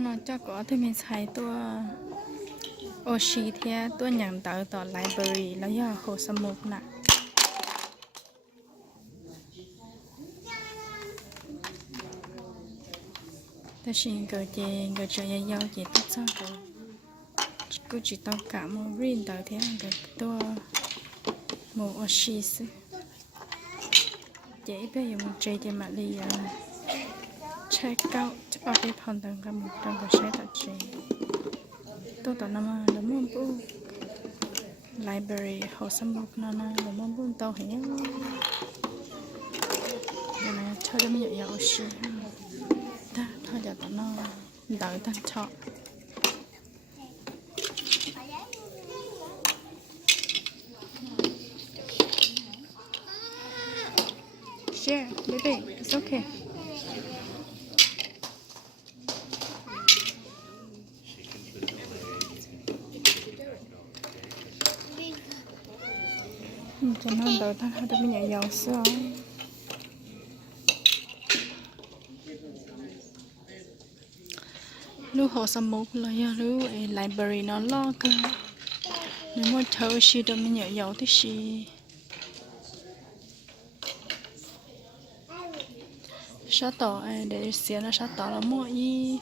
nó cho có thì mình xàiตัวโอชีเทียตัวอย่างต่อไลบรารีแล้วย่อโคสมุกน่ะแต่สิ่งเกิดยาวๆchỉ tất sao rồi cứ chỉ tao cả một riêngต่อเทียกับตัวโมโอชีสิchỉ bây giờ một chơi thì mà đi check out ở cái phòng tầng cái một trong cái xe tập chơi tôi tao nằm ở mông bu library hồ sơ mục nó là mông bu tao hình như cái này chơi được nhiều yếu xí ta thôi giờ tao nó đợi tao chọn share baby it's okay cho nó đỡ ta hay được nhẹ dầu xưa lúc hồ sơ mục là lúc library nó lo cơ nếu mà thơ xí được nhẹ dầu thì xí sát tỏ để xía nó sát tỏ là mua y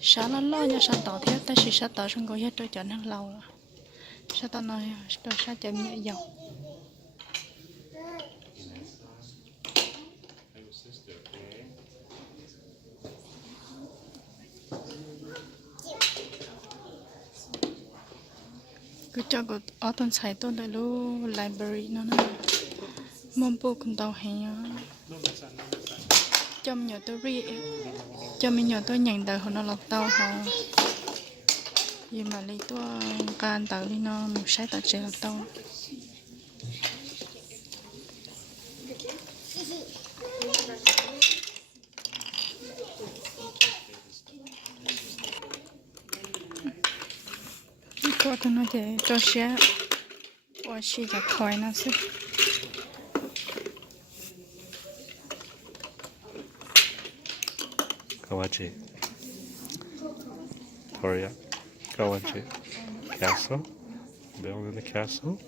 sát nó lo cho sát tỏ thế ta chỉ sát tỏ trong gói hết tôi cho nó lâu rồi sát tỏ nói tôi sát chậm nhẹ dầu cứ cho cái ở tuần sai tuần đại lu library nó mong bộ cùng tàu hay chăm nhỏ tôi ri cho mình nhỏ tôi nhận đời họ nó lọt tàu họ vì mà lấy tôi can tàu đi nó một sai tàu chơi lọt tàu có tôi nói thế cho xe qua xe giặt khỏi nó sẽ Kawachi. Korea. Kawachi. Castle. Building the castle.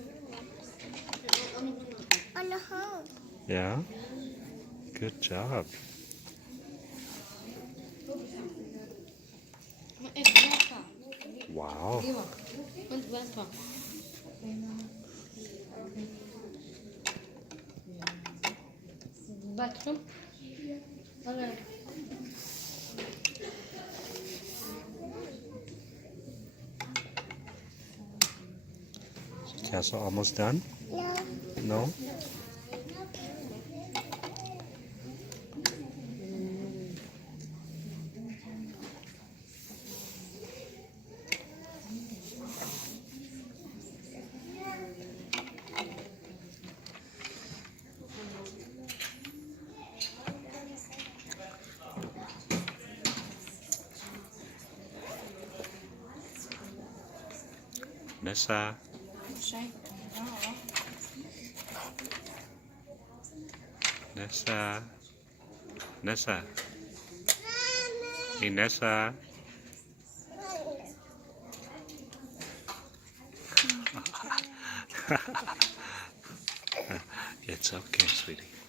On the home. Yeah. Good job. Wow. Bathroom. Okay. Castle almost done? No. No? Nessa. Nessa. Nessa. Hey, Nessa. It's okay, sweetie.